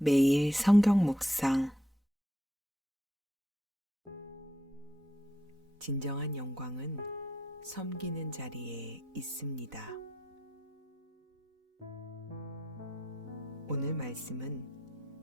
매일 성경 묵상. 진정한 영광은 섬기는 자리에 있습니다. 오늘 말씀은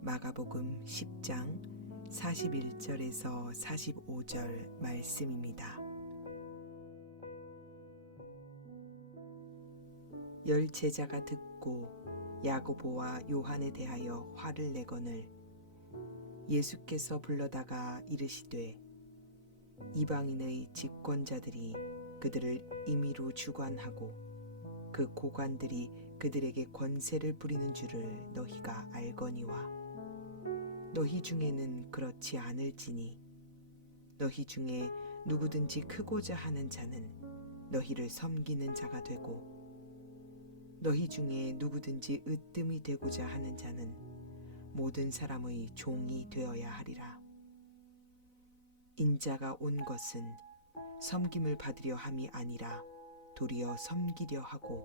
마가복음 10장 41절에서 45절 말씀입니다. 열 제자가 듣고 야고보와 요한에 대하여 화를 내거늘 예수께서 불러다가 이르시되 이방인의 집권자들이 그들을 임의로 주관하고 그 고관들이 그들에게 권세를 부리는 줄을 너희가 알거니와 너희 중에는 그렇지 않을지니 너희 중에 누구든지 크고자 하는 자는 너희를 섬기는 자가 되고 너희 중에 누구든지 으뜸이 되고자 하는 자는 모든 사람의 종이 되어야 하리라. 인자가 온 것은 섬김을 받으려 함이 아니라 도리어 섬기려 하고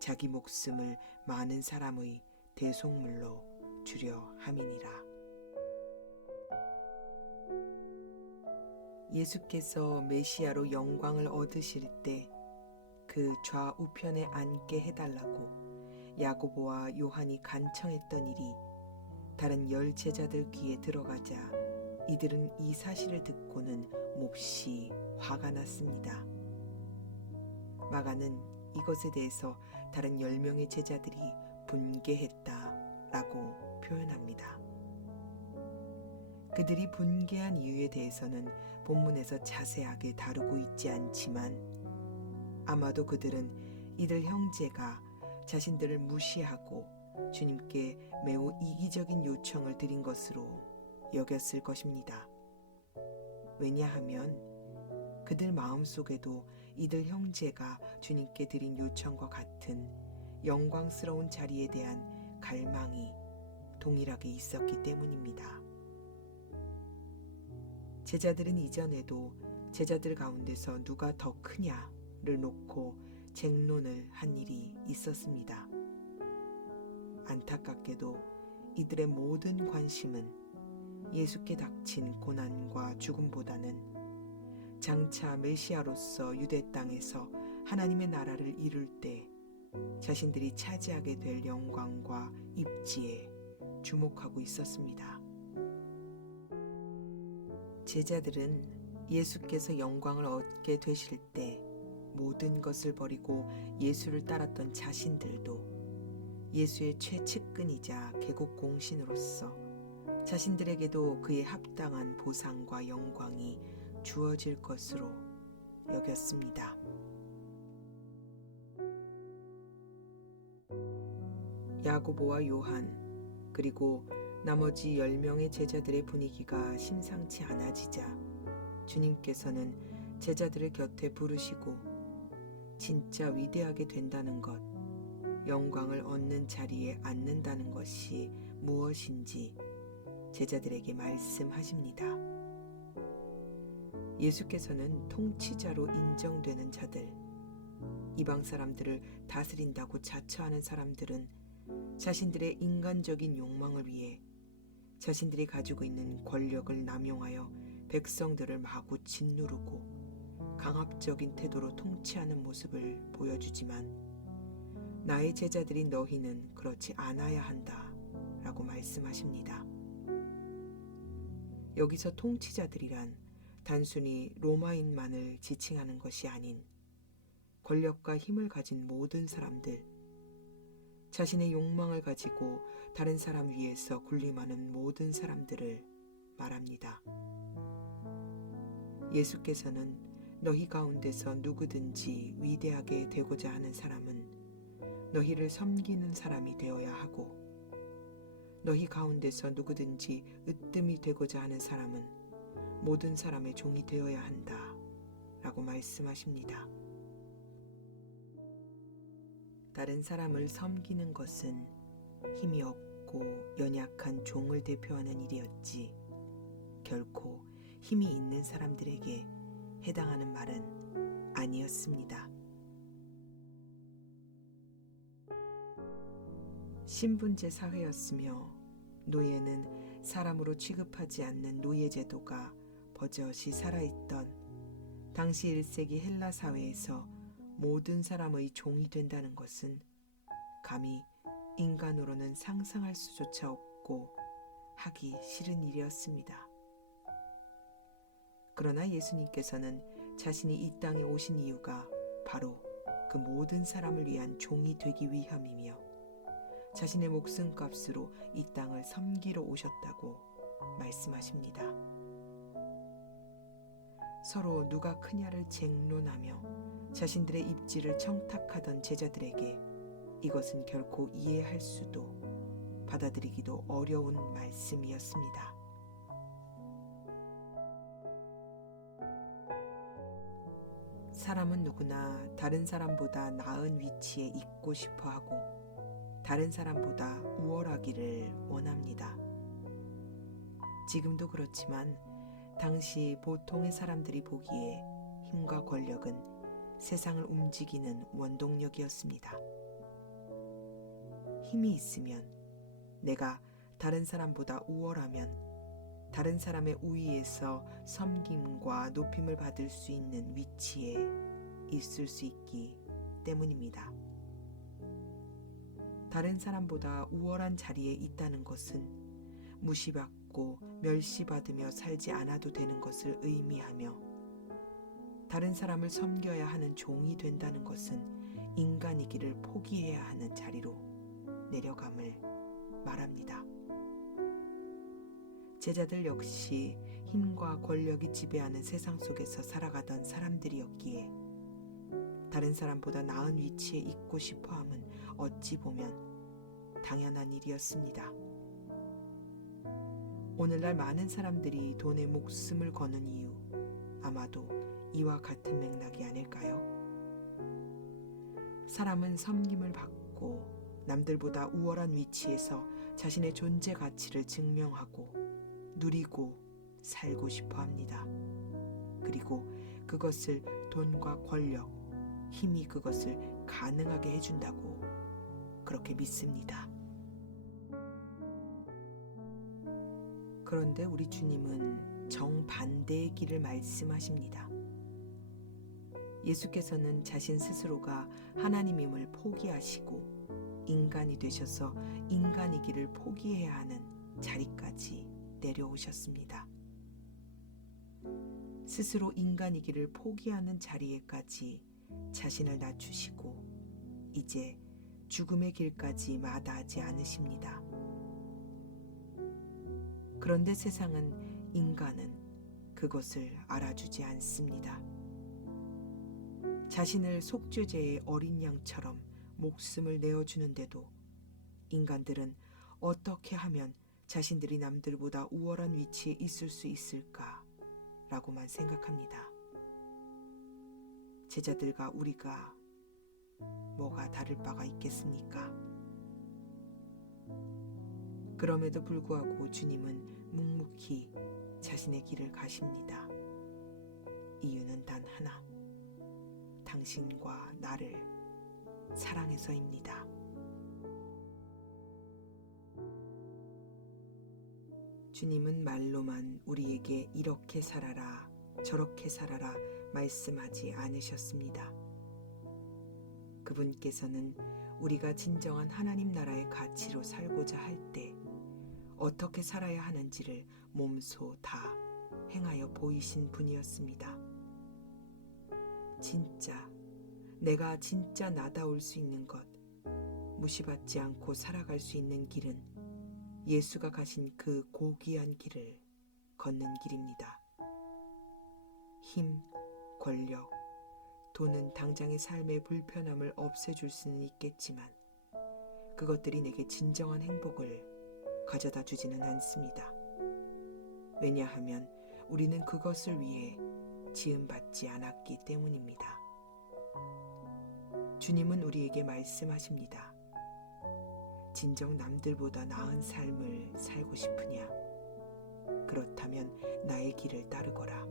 자기 목숨을 많은 사람의 대속물로 주려 함이니라. 예수께서 메시아로 영광을 얻으실 때 그 좌우편에 앉게 해달라고 야고보와 요한이 간청했던 일이 다른 열 제자들 귀에 들어가자 이들은 이 사실을 듣고는 몹시 화가 났습니다. 마가는 이것에 대해서 다른 10명의 제자들이 분개했다라고 표현합니다. 그들이 분개한 이유에 대해서는 본문에서 자세하게 다루고 있지 않지만 아마도 그들은 이들 형제가 자신들을 무시하고 주님께 매우 이기적인 요청을 드린 것으로 여겼을 것입니다. 왜냐하면 그들 마음속에도 이들 형제가 주님께 드린 요청과 같은 영광스러운 자리에 대한 갈망이 동일하게 있었기 때문입니다. 제자들은 이전에도 제자들 가운데서 누가 더 크냐를 놓고 쟁론을 한 일이 있었습니다. 안타깝게도 이들의 모든 관심은 예수께 닥친 고난과 죽음보다는 장차 메시아로서 유대 땅에서 하나님의 나라를 이룰 때 자신들이 차지하게 될 영광과 입지에 주목하고 있었습니다. 제자들은 예수께서 영광을 얻게 되실 때 모든 것을 버리고 예수를 따랐던 자신들도 예수의 최측근이자 개국공신으로서 자신들에게도 그에 합당한 보상과 영광이 주어질 것으로 여겼습니다. 야고보와 요한 그리고 나머지 10명의 제자들의 분위기가 심상치 않아지자 주님께서는 제자들을 곁에 부르시고 진짜 위대하게 된다는 것, 영광을 얻는 자리에 앉는다는 것이 무엇인지 제자들에게 말씀하십니다. 예수께서는 통치자로 인정되는 자들, 이방 사람들을 다스린다고 자처하는 사람들은 자신들의 인간적인 욕망을 위해 자신들이 가지고 있는 권력을 남용하여 백성들을 마구 짓누르고 강압적인 태도로 통치하는 모습을 보여주지만 나의 제자들인 너희는 그렇지 않아야 한다 라고 말씀하십니다. 여기서 통치자들이란 단순히 로마인만을 지칭하는 것이 아닌 권력과 힘을 가진 모든 사람들, 자신의 욕망을 가지고 다른 사람 위에서 군림하는 모든 사람들을 말합니다. 예수께서는 너희 가운데서 누구든지 위대하게 되고자 하는 사람은 너희를 섬기는 사람이 되어야 하고 너희 가운데서 누구든지 으뜸이 되고자 하는 사람은 모든 사람의 종이 되어야 한다 라고 말씀하십니다. 다른 사람을 섬기는 것은 힘이 없고 연약한 종을 대표하는 일이었지 결코 힘이 있는 사람들에게 해당하는 말은 아니었습니다. 신분제 사회였으며 노예는 사람으로 취급하지 않는 노예제도가 버젓이 살아있던 당시 1세기 헬라 사회에서 모든 사람의 종이 된다는 것은 감히 인간으로는 상상할 수조차 없고 하기 싫은 일이었습니다. 그러나 예수님께서는 자신이 이 땅에 오신 이유가 바로 그 모든 사람을 위한 종이 되기 위함이며 자신의 목숨값으로 이 땅을 섬기러 오셨다고 말씀하십니다. 서로 누가 크냐를 쟁론하며 자신들의 입지를 청탁하던 제자들에게 이것은 결코 이해할 수도 받아들이기도 어려운 말씀이었습니다. 사람은 누구나 다른 사람보다 나은 위치에 있고 싶어 하고 다른 사람보다 우월하기를 원합니다. 지금도 그렇지만 당시 보통의 사람들이 보기에 힘과 권력은 세상을 움직이는 원동력이었습니다. 힘이 있으면 내가 다른 사람보다 우월하면 다른 사람의 우위에서 섬김과 높임을 받을 수 있는 위치에 있을 수 있기 때문입니다. 다른 사람보다 우월한 자리에 있다는 것은 무시받고 멸시받으며 살지 않아도 되는 것을 의미하며 다른 사람을 섬겨야 하는 종이 된다는 것은 인간이기를 포기해야 하는 자리로 내려감을 말합니다. 제자들 역시 힘과 권력이 지배하는 세상 속에서 살아가던 사람들이었기에 다른 사람보다 나은 위치에 있고 싶어함은 어찌 보면 당연한 일이었습니다. 오늘날 많은 사람들이 돈에 목숨을 거는 이유, 아마도 이와 같은 맥락이 아닐까요? 사람은 섬김을 받고 남들보다 우월한 위치에서 자신의 존재 가치를 증명하고 누리고 살고 싶어 합니다. 그리고 그것을 돈과 권력, 힘이 그것을 가능하게 해준다고 그렇게 믿습니다. 그런데 우리 주님은 정반대의 길을 말씀하십니다. 예수께서는 자신 스스로가 하나님임을 포기하시고 인간이 되셔서 인간이기를 포기해야 하는 자리까지 내려오셨습니다. 스스로 인간이기를 포기하는 자리에까지 자신을 낮추시고 이제 죽음의 길까지 마다하지 않으십니다. 그런데 세상은, 인간은 그것을 알아주지 않습니다. 자신을 속죄제의 어린 양처럼 목숨을 내어주는데도 인간들은 어떻게 하면 자신들이 남들보다 우월한 위치에 있을 수 있을까 라고만 생각합니다. 제자들과 우리가 뭐가 다를 바가 있겠습니까? 그럼에도 불구하고 주님은 묵묵히 자신의 길을 가십니다. 이유는 단 하나, 당신과 나를 사랑해서입니다. 주님은 말로만 우리에게 이렇게 살아라, 저렇게 살아라 말씀하지 않으셨습니다. 그분께서는 우리가 진정한 하나님 나라의 가치로 살고자 할 때 어떻게 살아야 하는지를 몸소 다 행하여 보이신 분이었습니다. 진짜, 내가 진짜 나다울 수 있는 것, 무시받지 않고 살아갈 수 있는 길은 예수가 가신 그 고귀한 길을 걷는 길입니다. 힘, 권력, 돈은 당장의 삶의 불편함을 없애줄 수는 있겠지만 그것들이 내게 진정한 행복을 가져다 주지는 않습니다. 왜냐하면 우리는 그것을 위해 지음받지 않았기 때문입니다. 주님은 우리에게 말씀하십니다. 진정 남들보다 나은 삶을 살고 싶으냐? 그렇다면 나의 길을 따르거라.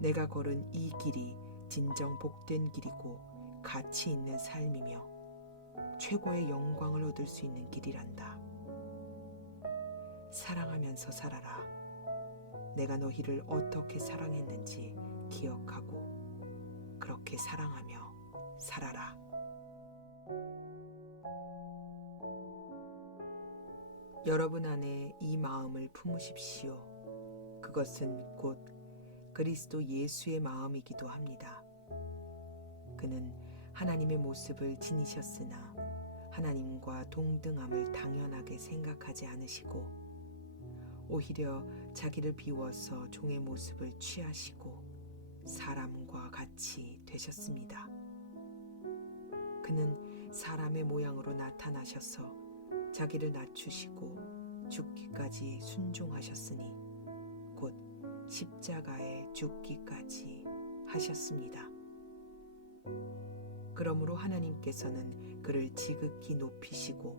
내가 걸은 이 길이 진정 복된 길이고 가치 있는 삶이며 최고의 영광을 얻을 수 있는 길이란다. 사랑하면서 살아라. 내가 너희를 어떻게 사랑했는지 기억하고 그렇게 사랑하며 살아라. 여러분 안에 이 마음을 품으십시오. 그것은 곧 그리스도 예수의 마음이기도 합니다. 그는 하나님의 모습을 지니셨으나 하나님과 동등함을 당연하게 생각하지 않으시고 오히려 자기를 비워서 종의 모습을 취하시고 사람과 같이 되셨습니다. 그는 사람의 모양으로 나타나셔서 자기를 낮추시고 죽기까지 순종하셨으니 곧 십자가에 죽기까지 하셨습니다. 그러므로 하나님께서는 그를 지극히 높이시고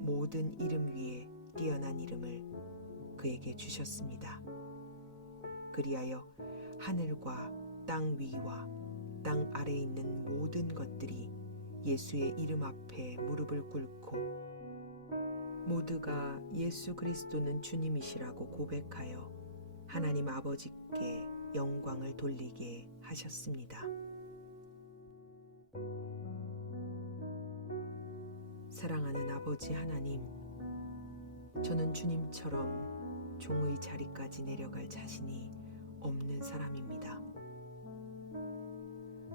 모든 이름 위에 뛰어난 이름을 그에게 주셨습니다. 그리하여 하늘과 땅 위와 땅 아래에 있는 모든 것들이 예수의 이름 앞에 무릎을 꿇고 모두가 예수 그리스도는 주님이시라고 고백하여 하나님 아버지께 영광을 돌리게 하셨습니다. 사랑하는 아버지 하나님, 저는 주님처럼 종의 자리까지 내려갈 자신이 없는 사람입니다.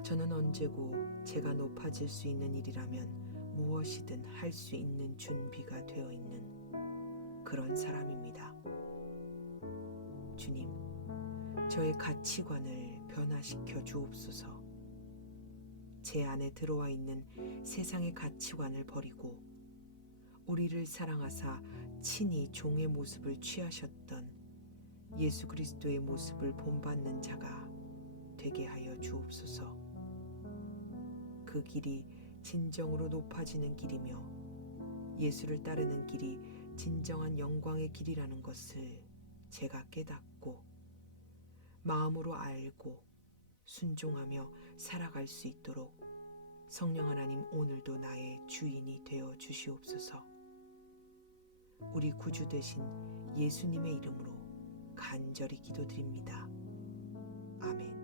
저는 언제고 제가 높아질 수 있는 일이라면 무엇이든 할 수 있는 준비가 되어 있는 그런 사람입니다. 주님, 저의 가치관을 변화시켜 주옵소서. 제 안에 들어와 있는 세상의 가치관을 버리고 우리를 사랑하사 친히 종의 모습을 취하셨던 예수 그리스도의 모습을 본받는 자가 되게 하여 주옵소서. 그 길이 진정으로 높아지는 길이며 예수를 따르는 길이 진정한 영광의 길이라는 것을 제가 깨닫고 마음으로 알고 순종하며 살아갈 수 있도록 성령 하나님 오늘도 나의 주인이 되어 주시옵소서. 우리 구주 되신 예수님의 이름으로 간절히 기도드립니다. 아멘.